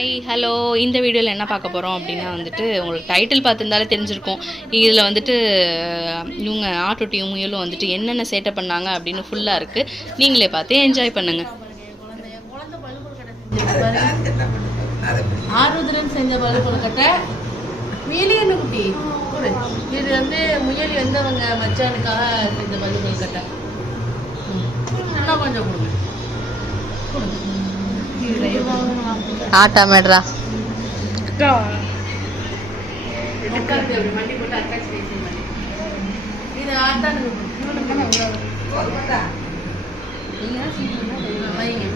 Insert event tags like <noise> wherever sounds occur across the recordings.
Hi hello இந்த வீடியோவில் என்ன பார்க்க போகிறோம் அப்படின்னா வந்துட்டு உங்களுக்கு டைட்டில் பார்த்துருந்தாலே தெரிஞ்சிருக்கும். இதில் வந்துட்டு இவங்க இவங்க ஆட்டோட்டியும் முயலும் வந்துட்டு என்னென்ன சேட்டை பண்ணாங்க அப்படின்னு ஃபுல்லாக இருக்குது நீங்களே பார்த்து என்ஜாய் பண்ணுங்கள் ஆருத்ரன் செஞ்ச பலு கொழுக்கட்டை. மீலியன்னு குட்டி? இது வந்து முயல் வந்தவங்க மச்சானுக்காக செஞ்ச பலு கொழுக்கட்டை. இன்னும் கொஞ்சம் கொடுங்க. கொடுங்க. ஆட்டா மேட்ரா உட்கார்ந்து அப்படி மண்டி போட்டு அட்டாச் பண்ணி பண்ணி. இது ஆட்டானுக்கு கொடு. நீங்க தான் செஞ்சீங்க. வைங்க.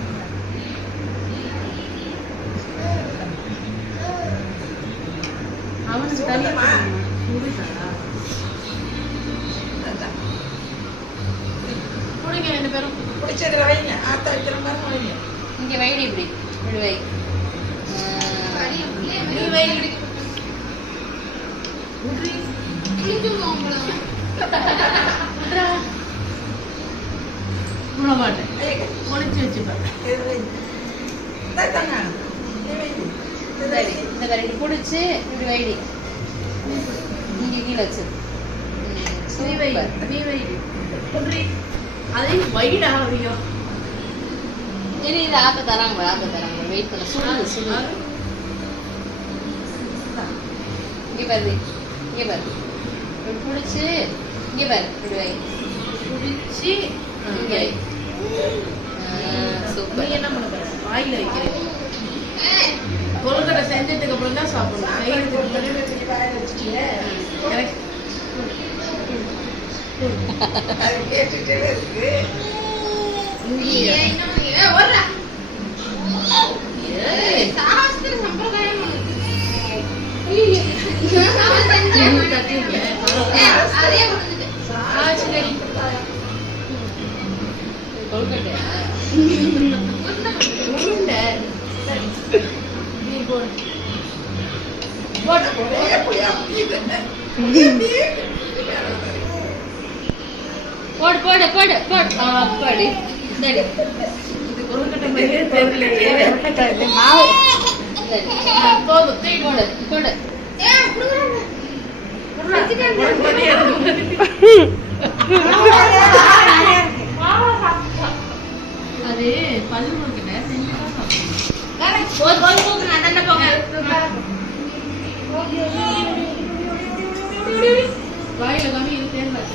இங்க இங்கே வைடி இப்படி விழுவை மாட்டேன் வச்சுப்பேன் சரி இந்த கரண்டி பிடிச்சி இப்படி வைடி இங்கே கீழே வச்சு நீ வை நீ வை அதையும் வைடா ஐயோ இனி இது ஆக்க தராங்க ஆக்க தராங்க. வெயிட் பண்ண. சுடுது சுடுது இங்கே பாரு இங்கே பாரு. பிடிச்சி இங்கே பாரு இப்படி வை. குடிச்சு இங்கே வை. நீ சூப்பர் என்ன பண்ண போற? வாயில வைக்கிறேன் கொழுக்கட்டை செஞ்சதுக்கு அப்புறம் தான் சாப்பிடணும். செய்யறதுக்கு முன்னாடி எனக்கு இங்கேயே. ஏய், நீ தட்டுங்க. ஆ, சரி. போடு போடு போடு போடு. அப்படி அது பல்லு நான் போங்க வாயில கம்மி இது தேங்காய்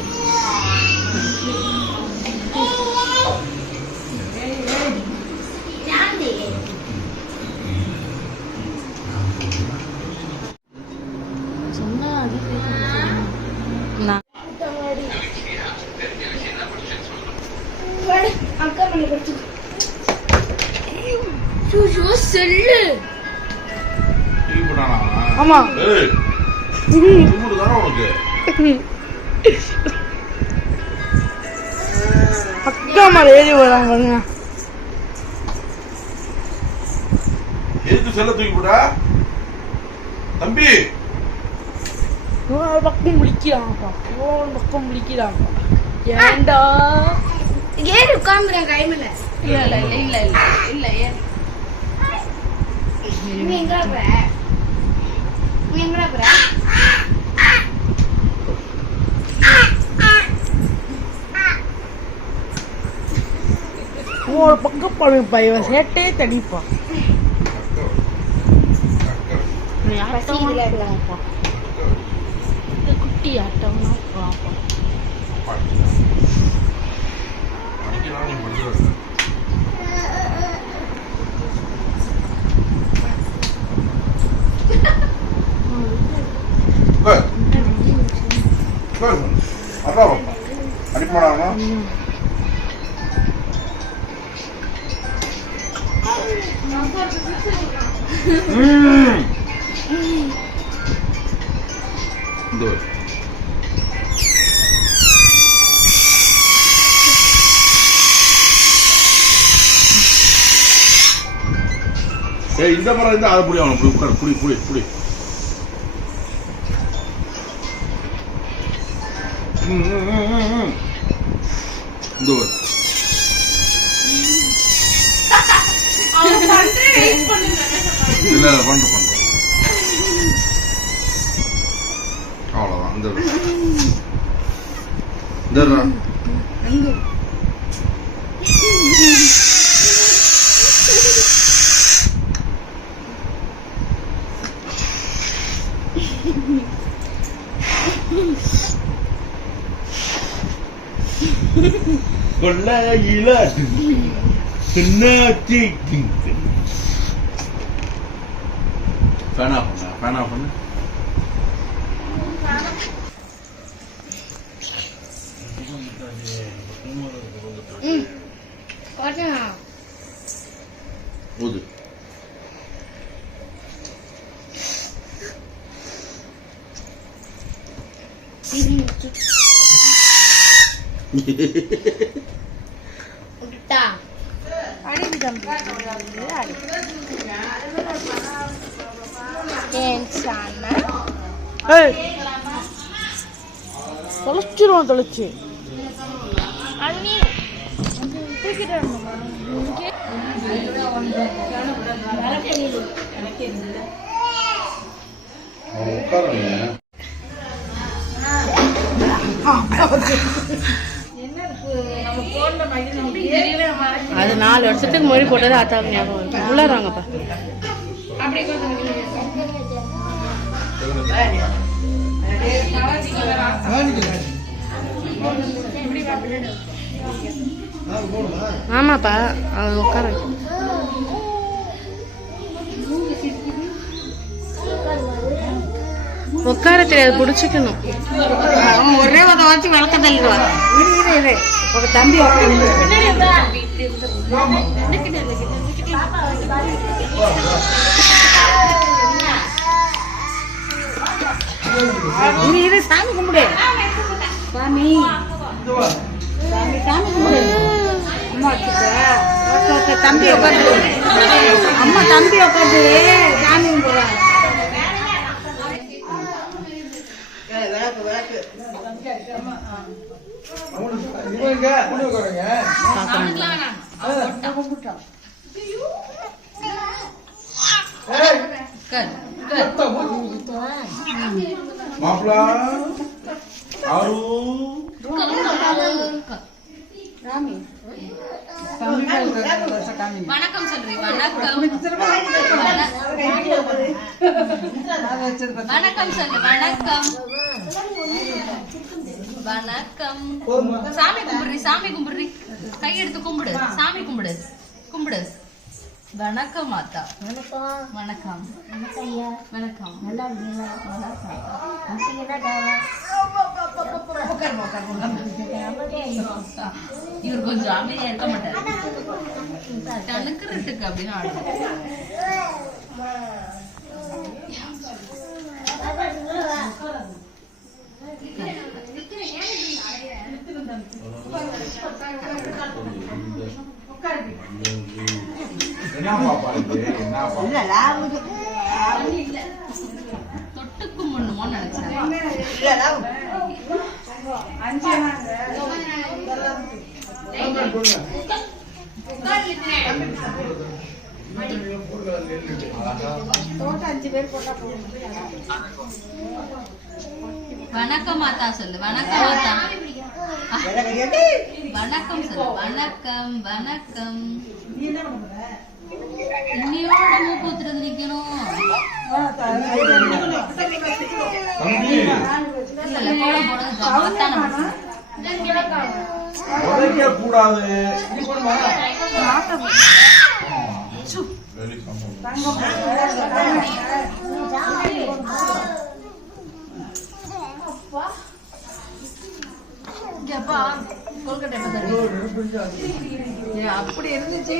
சொன்னா அது நான் செல்லு. ஆமா. அக்கா மேல ஏறி வராங்க பாருங்க. எதுக்கு செல்ல தூக்கி போட்டா? தம்பி. ஒரு பக்கம் முடிக்கிறாங்கப்பா ஒரு பக்கம் முடிக்கிறாங்க ஏன்டா ஏறி உட்கார்ந்துறேன் கைமல இல்ல இல்ல இல்ல இல்ல இல்ல ஏறி. ஒரு பக்கம் பண்ணுப்பா இவன் சேட்டையே தடிப்பா. நீ ஆட்டம்னா போவான்ப்பா இந்த குட்டி ஆட்டம்னா போவான்ப்பா அன்னைக்கு நீ படிக்கிறது உட்கார். உட்கார். அதான் பாப்பா. அடிக்க மாட்டாங்களா? ம். இதோ. ஏய் இந்த மரம் இருந்தா அதை புடி அவனை புடி உட்கார் புடி புடி புடி ம், ம், ம், ம், ம். இந்த ஒரு இல்ல இல்ல பண்ணு பண்ணு அவ்வளவுதான் இந்த. கொள்ளையில பண்ண ஃபேனா பண்ணு. அடிக்கு தம்பி அடி ஏன் சாண்ணா ஏய் தொலைச்சிருவோம் தொலைச்சு அண்ணி தூக்கிட்டு வரணுமா? இங்கே உட்காருங்க அது நாலு வருஷத்துக்கு மொழி போட்டது ஆத்தாவுக்கு ஞாபகம் இருக்கு. உள்ளாராங்கப்பா ஆமாப்பா அது உட்கார உட்கார தெரியாது பிடிச்சிக்கணும். ஒரே உத வச்சு விளக்க இரு ஒரு தம்பி இரு இரு சாமி கும்பிடு. சாமி. சாமி சாமி கும்பிடு. அம்மா தம்பி உட்காந்து அம்மா தம்பி உட்காந்து சாமி கும்பிடுறாங்க மாப்பிள ஆரு வணக்கம் சொல்றி வணக்கம். வணக்கம் சொல்லு வணக்கம். வணக்கம். சாமி கும்பிடுறி சாமி கும்பிடுறி. கையெடுத்து கும்பிடு. சாமி கும்பிடு. கும்பிடு. வணக்கம் மாதா. வணக்கம். வணக்கம். இவர் கொஞ்சம் அமைதியா இருக்க மாட்டாரு. தனுக்குறதுக்கு அப்படின்னு ஆடுறாரு. என்ன பாப்பா இது என்ன பாப்பா தொட்டுக்கு முன்னுமோன்னு நினைச்சேன் வணக்கம் மாதா சொல்லு. வணக்கம் மாதா வணக்கம் சொல்லு. வணக்கம் வணக்கம். இன்னையோட மூக்கு ஊத்துறது நிக்கணும். தம்பி இல்ல, இல்ல, கோலம் போடுறது ஜாபத்தான் நம்ம. உடைக்க கூடாது வெரி அப்படி இருந்துச்சு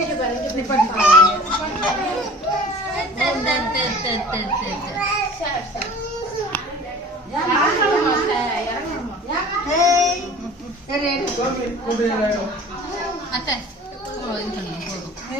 அத்தை, போதும். நீ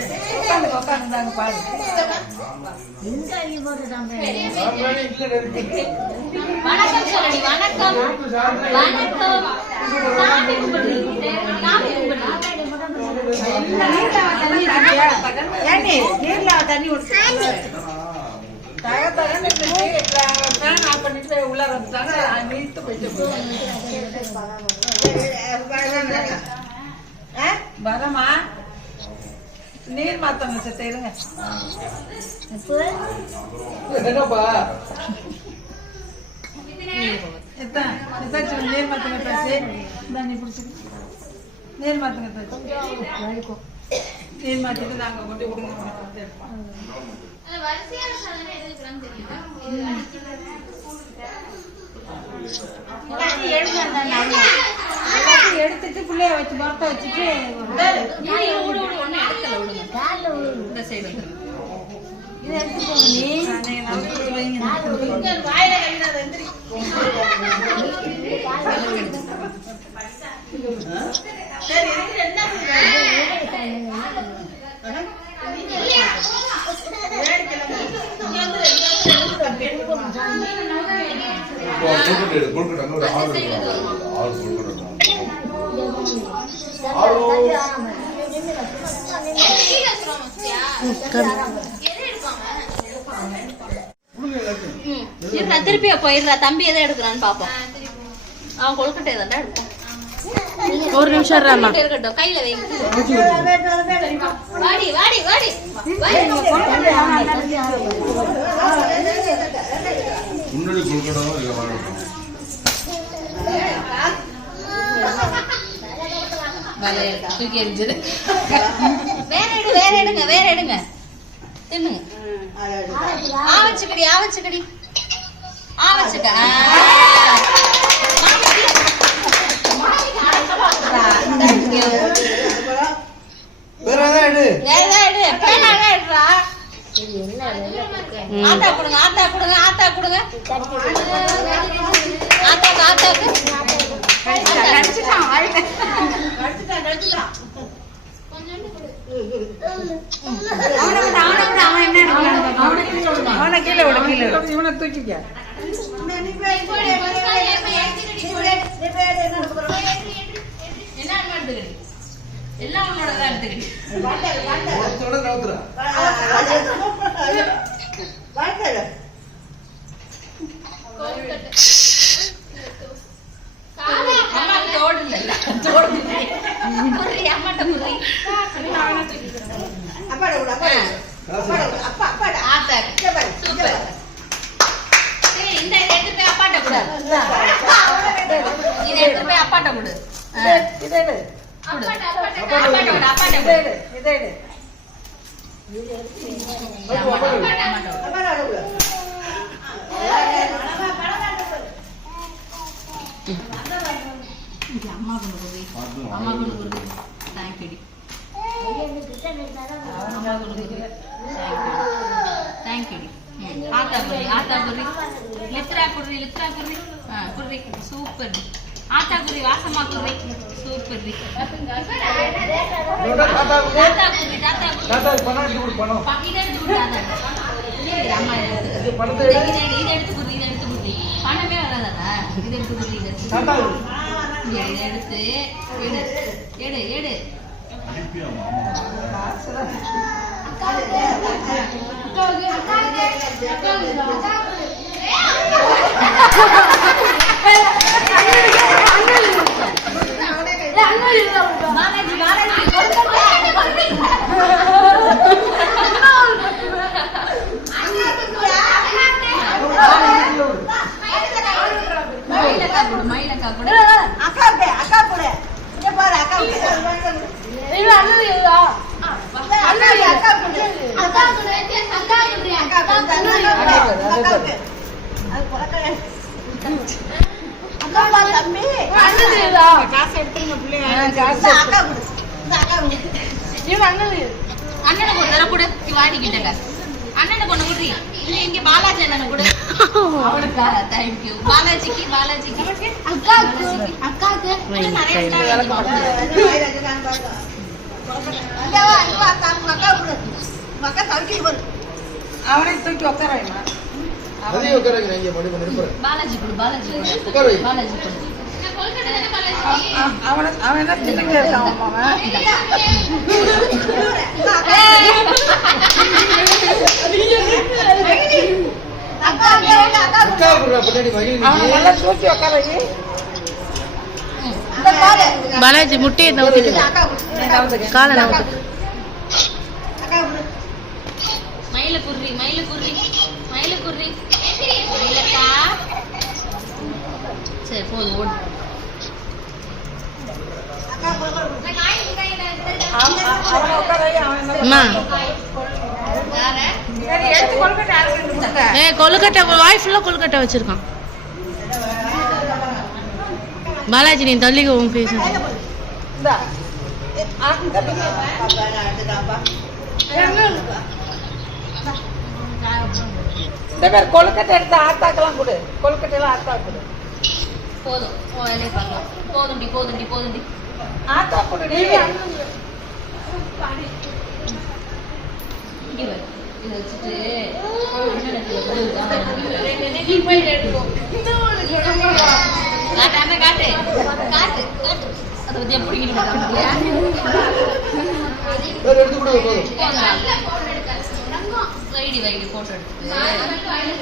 அத்தாச்சி பண்ணுங்க. அத்தாச்சி. அதை வணக்கம் வணக்கம் வணக்கம் சாமி சாமி நீர்ல தண்ணி விட்டு தக தகன்னு ஃபேன் ஆஃப் பண்ணிட்டு வந்துட்டாங்க போயிட்டு வரமா நீர் மாத்தங்க சத்த இருங்க. என்னப்பா? நீர் மாத்துங்க பேசி தண்ணி பிடிச்சிக்க நீர் மாத்துங்க பேசி நீர் மாத்திட்டு நாங்க கொண்டு விடுங்க உனக்கு எடுத்துட்டு பிள்ளைய வச்சு பார்த்த வச்சுட்டு இந்த சைடு நம்பிக்கை வைங்க. வாயில கழிடாத எந்திரி. எடு, கொழுக்கட்டை அங்க ஒரு ஆறு. ஆறு கொழுக்கட்டை இருக்கு. ஆறு கீழே வச்சிருவாங்க மச்சியா எது எடுப்பாங்க இருடா திருப்பி போயிடுறா தம்பி எதை எடுக்கிறான்னு பாப்போம். அவன் கொழுக்கட்டை எதாண்டா எடுப்பான் ஒரு நிமிஷம் இருக்கட்டும் கையில வைங்க வாடி வாடி வாடி. முன்னாடி கொழுக்கட்டை தூக்கி எரிஞ்சது <laughs> வேற எடு வேற எடுங்க வேற எடுங்க. தின்னுங்க. ஆ வச்சுக்கடி ஆ வச்சுக்கடி. ஆ வச்சுக்க. ஆத்தா கொடுங்க ஆத்தா கொடுங்க ஆத்தா கொடுங்க. ஆத்தாக்கு ஆத்தாக்கு அவனை கீழே விட கீழே. விடு. இவனை தூக்கிக்க என்ன எடுத்துக்கிடி எல்லாம் உன்னோட தான் எடுத்துக்கிடி அம்மாவுக்கு தோடு இல்ல தோடு புரி அம்மாட்ட புரி ஆத்தாக்கு சூப்பர் சரி இந்த இதை எடுத்து போய் அப்பாட்ட கொடு இதை எடுத்து போய் அப்பாட்ட கொடு ஆ. இதை எடு அப்பாட்ட அப்பாட்ட அப்பாட்ட கொடு அப்பாட்ட இதை கொடு எடு இதை எடு அம்மா கொண்டு போய் அம்மா கொண்டு போய் தேங்க்யூடி அம்மா கொண்டு போய் தேங்க்யூடி ஆத்தா குர்ரி ஆத்தா குர்ரி லித்ரா குர்ரி லித்ரா குர்ரி குர்ரி சூப்பர் ஆத்தா குர்ரி வாசமா குர்ரி சூப்பர் தாத்தா குர்ரி தாத்தா குர்ரி இதை எடுத்து அம்மா இதை எடுத்து குடு, இதை எடுத்து குடு. பணமே வராதாடா? இதை எடுத்து குடு, இதை எடுத்து எடுத்து எடு எடு எடு மயிலக்கா கொடு மயிலக்கா கொடு அண்ணனுக்கு அண்ணனுக்கு ஒண்ணு குடுறி இல்ல இங்க பாலாஜி அண்ணனை கூட அவனுக்கா தேங்க்யூ பாலாஜிக்கு பாலாஜிக்கு அக்காக்கு அக்காக்கு வைங்க, நிறைய அவனை தூக்கி உட்கார வைமா அதையும் உட்காருங்க இங்க மணி பண்ணி பாலாஜி கொடு பாலாஜி உட்கார வை. பாலாஜி கொடு அவனை அவன் என்ன திட்டிக்கிட்டே இருக்கான் அவன் பின்னாடி நல்லா தூக்கி உட்கார வை பாலாஜி முட்டையை நவுத்திட்டு. காலை நவுத்து அக்கா கொடு. மயில குர்ரி மயில குர்ரி மயில குர்ரி மயிலக்கா சரி போதும் ஓடு. கொழுக்கட்டை வாய் ஃபுல்லாக கொழுக்கட்டை வச்சிருக்கான். பாலாஜி நீ தள்ளிக்க உன் பேர் கொழுக்கட்டை எடுத்து ஆத்தாக்கெல்லாம் கொடு கொழுக்கட்டையெல்லாம் ஆத்தா கொடு போதும் போதும்டி போதும்டி போதும்டி ஆத்தா கொடு. இதை வச்சுட்டு அண்ணனுக்கு போய் எடுத்துக்கோ. காட்டு அண்ணன் காட்டு. காட்டு காட்டு. அதை பத்தி பிடிக்கிட்டு போட்டாங்க வேற எடுத்து கூட போதும். வைடி வைடி போட்டோ எடுத்து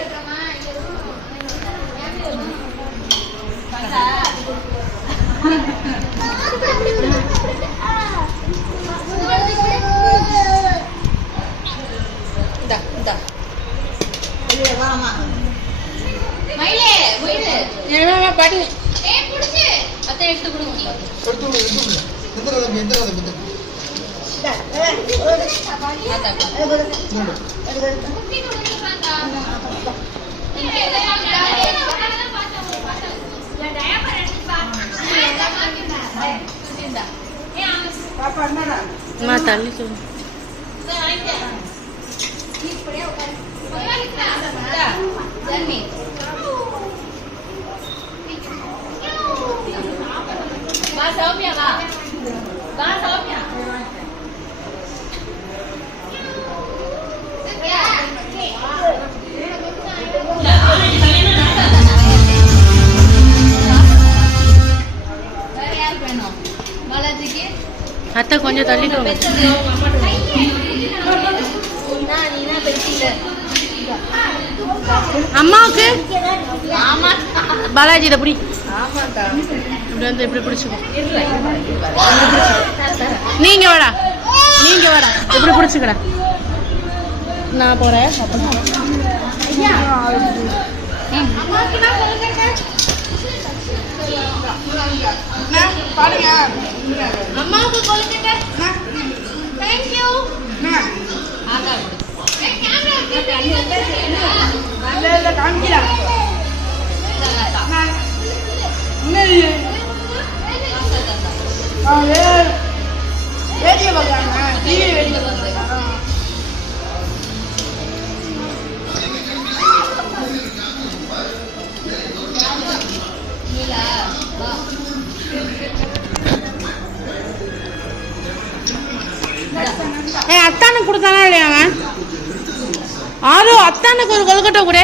இந்தா இந்தா. மயிலே. மயிலே என்ன படி ஏய் புடிச்சு. அத்தை எடுத்து கொடுங்க. எடுத்து விடு எடுத்து விடு எந்திர தம்பி எந்திர தம்பி எந்திர பாப்பா என்னடா அம்மா தள்ளிக்க தண்ணி வா சௌமியா வா வா சௌமியா அத்தை கொஞ்சம் தள்ளிக்கோங்க. அம்மாவுக்கு? ஆமா. பாலாஜி இதை பிடி. இப்படி வந்து இப்படி பிடிச்சிக்கோ. நீங்க வாடா. நீங்க வாடா. இப்படி பிடிச்சிக்கடா. நான் போறேன். பாருங்க அம்மாவுக்கு கொழுக்கட்டை தேங்க்யூ ஆகா இல்ல இல்ல காமிக்கல நான் இன்னும் ஆ, வே- வேடிக்கை பார்க்கறாங்க டிவி வேடிக்கை பார்க்கறாங்க ஏ அத்தானுக்கு கொடுத்தானா இல்லையா அவன்? ஆரோ அத்தானுக்கு ஒரு கொழுக்கட்டை கொடு.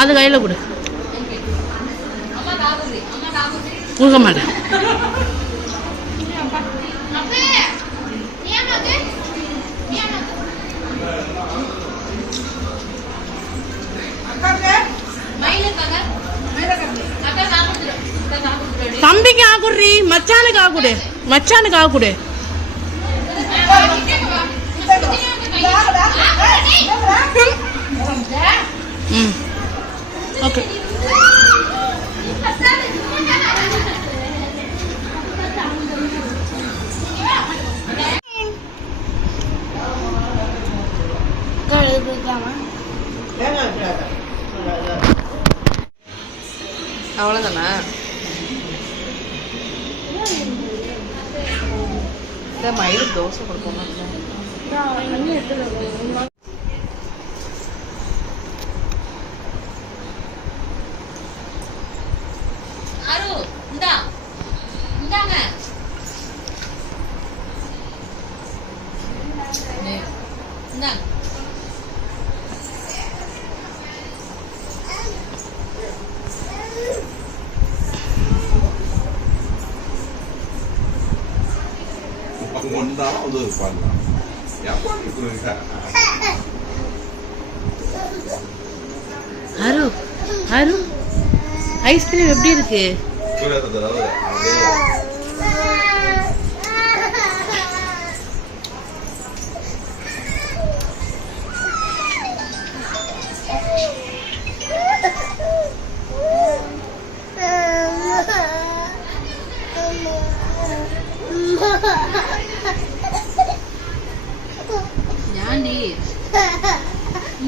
அது கையில் கொடு. அக்கா காபுரி தம்பிக்கு ஆகுடுறி மச்சானுக்கு ஆகுடு. மச்சானுக்கு ஆகுடு. ம். ஓகே. அவ்வளோதானே மயிலுக்கு தோசை கொடுப்போம் புரியுதா அரு அரு ஐஸ்கிரீம் எப்படி இருக்கு?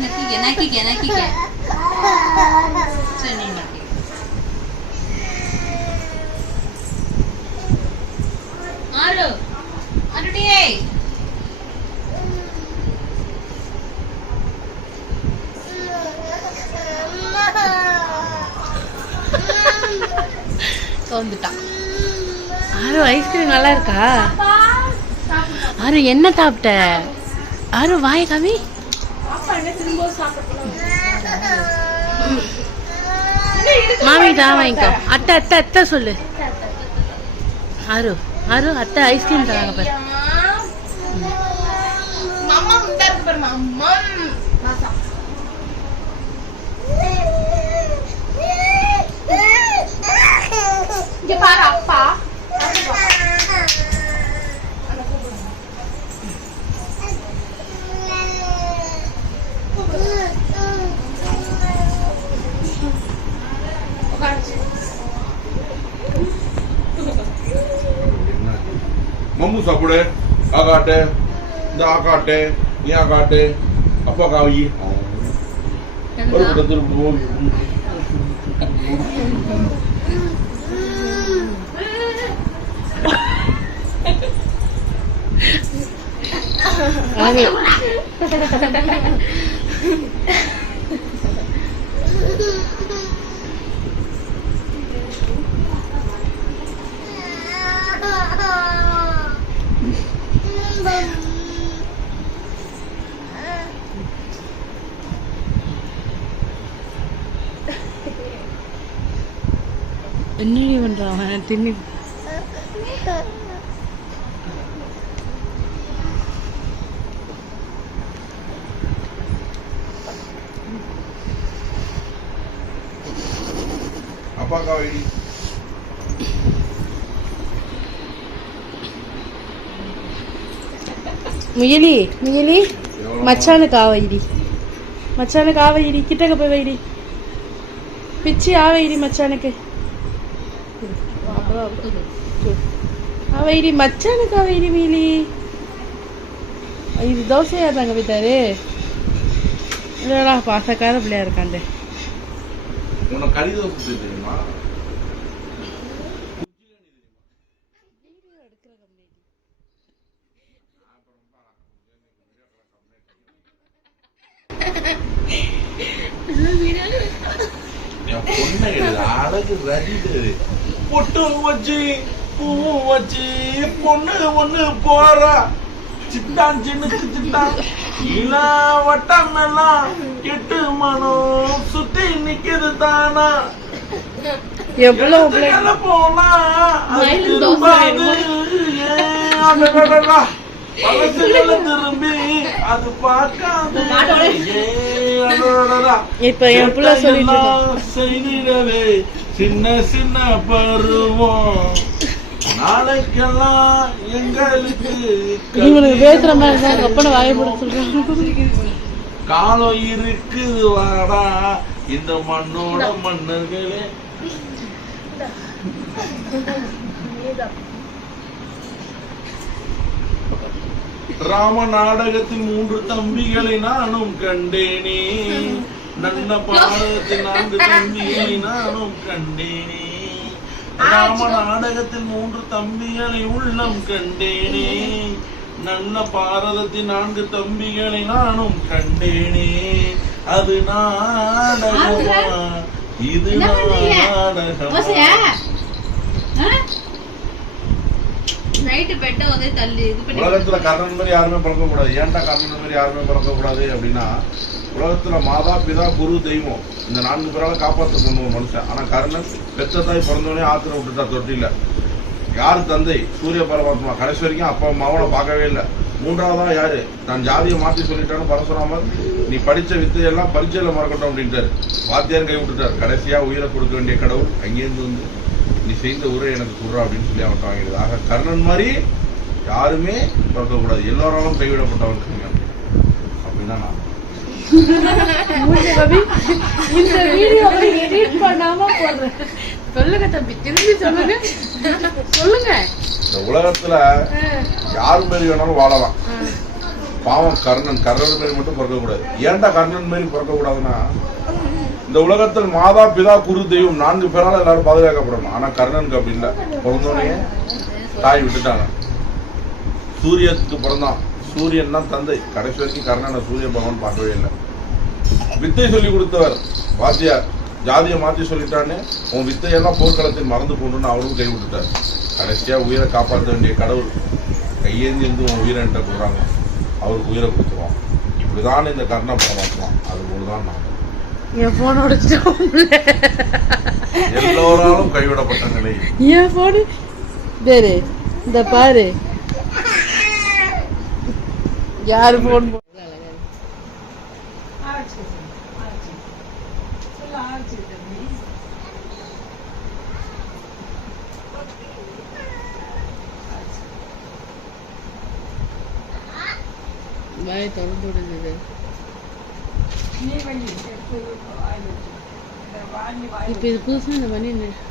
நக்கிக்க நக்கிக்க நக்கிக்க சரி நீ நக்கிக்க ஆரு அருடியே வந்துட்டான் ஆரு ஐஸ்கிரீம் நல்லா இருக்கா? ஆரு என்ன சாப்பிட்ட? ஆரு வாய காமி. மாமி தான் வாங்கிக்கோ. அத்தை அத்தை அத்தை சொல்லு. ஆரு ஆரு அத்தை ஐஸ்கிரீம் தராங்க பாரு. மம்மு சாப்பிடு ஆகாட்டு இந்த ஆகாட்டு நீ ஆகாட்டு அப்பா காவி ஒரு படத்தில் ஆரு என்னடி பண்றான் அவன் திண்ணி அப்பா காவி முயலி முயலி மச்சானுக்கு ஆவைடி மச்சானுக்கு ஆவைடி கிட்டக்க போய் வைடி பிச்சி ஆவைடி மச்சானுக்கு ஆவைடி மச்சானுக்கு ஆவைடி மீலி இது தோசையா தாங்க போயிட்டாரு இல்லடா பாசக்கார பிள்ளையா இருக்காண்டே உனக்கு கறி தோசை தெரியுமா என் பொண்ணை எடு, அழகு ரசிது பொட்டும் வச்சு பூவும் வச்சு பொண்ணு ஒண்ணு போறா. சிட்டான் சின்னுக்கு சிட்டான் இளா வட்டம் எல்லாம் எட்டு மனம் சுத்தி நிக்குது தானா. எவ்வளவு போனா திரும்பி அது பார்க்காது. இப்ப என் புள்ள சின்ன சின்ன பருவம். நாளைக்கெல்லாம் எங்களுக்கு இவனுக்கு பேசுற மாதிரி தான் சொல்றாங்க காலம் இருக்குது வாடா. இந்த மண்ணோட மன்னர்களே. ராம நாடகத்தின் மூன்று தம்பிகளை நானும் கண்டேனே. நல்ல பாடத்தின் நான்கு தம்பிகளை நானும் கண்டேனே ராம நாடகத்தில் மூன்று தம்பிகளை உள்ளம் கண்டேனே நல்ல பாரதத்தின் நான்கு தம்பிகளை நானும் கண்டேனே அது நாடகமா இது நாடகமா நைட்டு பெட்டை வந்து தள்ளி இது பண்ணி உலகத்துல கர்ணன் மாதிரி யாருமே பிறக்க கூடாது. ஏன்டா கர்ணன் மாதிரி யாருமே பிறக்க கூடாது அப்படின்னா உலகத்துல மாதா பிதா குரு தெய்வம் இந்த நான்கு பேரால காப்பாற்ற பண்ணுவோம் மனுஷன். ஆனா கர்ணன் பெத்த தாய் பிறந்தவனே ஆத்திர விட்டுட்டா தொட்டில யார் தந்தை? சூரிய பரமாத்மா. கடைசி வரைக்கும் அப்பா அம்மாவோட பார்க்கவே இல்லை. மூன்றாவதா யாரு? நான் ஜாதியை மாத்தி சொல்லிட்டான்னு பரசுராமர் நீ படிச்ச வித்தையெல்லாம் பரீட்சையில மறக்கட்டும் அப்படின்ட்டாரு. வாத்தியார் கை விட்டுட்டார். கடைசியா உயிரை கொடுக்க வேண்டிய கடவுள் அங்கேருந்து வந்து நீ செய்த உரை எனக்கு சொல்ற அப்படின்னு சொல்லி அவன் வாங்கிடுது ஆக கர்ணன் மாதிரி யாருமே பிறக்கக்கூடாது எல்லோராலும் கைவிடப்பட்டவன் கர்ணன் அப்படின்னா நான் இந்த வீடியோவை எடிட் பண்ணாம போடுறேன். சொல்லுங்க தம்பி. திரும்பி சொல்லுங்க. சொல்லுங்க. இந்த உலகத்துல யார் மாரி வேணாலும் வாழலாம். பாவம் கர்ணன். கர்ணன் மாரி மட்டும் பிறக்கக்கூடாது. ஏன்டா கர்ணன் மாரி பிறக்கக்கூடாதுன்னா இந்த உலகத்தில் மாதா பிதா குரு தெய்வம் நான்கு பேரால் எல்லாரும் பாதுகாக்கப்படணும். ஆனா கர்ணனுக்கு அப்படி இல்லை. பிறந்தோடனே தாய் விட்டுட்டாங்க. சூரியத்துக்கு பிறந்தான். சூரியன் தான் தந்தை. கடைசி வரைக்கும் கர்ணனை சூரிய பகவான் பார்க்கவே இல்லை. வித்தை சொல்லி கொடுத்தவர் வாத்தியார். ஜாதியை மாத்தி சொல்லிட்டான்னு உன் வித்தையெல்லாம் போர்க்களத்தில் மறந்து போகணும்னு அவரும் கை விட்டுட்டார். கடைசியா உயிரை காப்பாற்ற வேண்டிய கடவுள் கையேந்தி இருந்து உன் உயிரை என்கிட்ட கொடுறாங்க அவருக்கு உயிரை கொடுத்துருவான். இப்படிதான் இந்த கர்ண பரமாத்மா அது போலதான் நான் என் போன் உடைச்சிட்டோம் எல்லோராலும் கைவிடப்பட்ட நிலை. என் போனு பேரு இந்த பாரு. யாரு போன் வாய் திறந்து விடுது இப்போ இது புதுசாக இந்த பண்ணி இன்னைக்கு